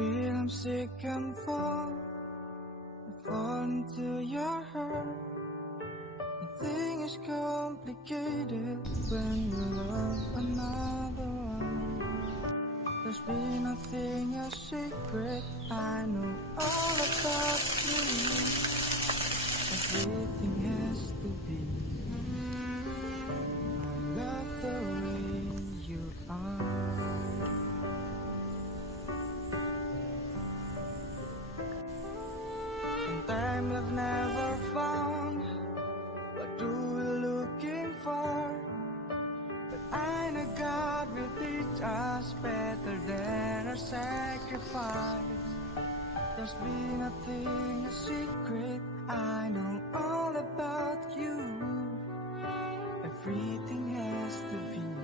feel I'm sick and fall into your heart. Everything is complicated when you love another one. There's been nothing a secret. I know all about you. Everything has to be. I love the way you are. Sometimes I've never found what do we looking for, but I know God will teach us better than our sacrifice. There's been nothing a secret. I know all about you. Everything has to be.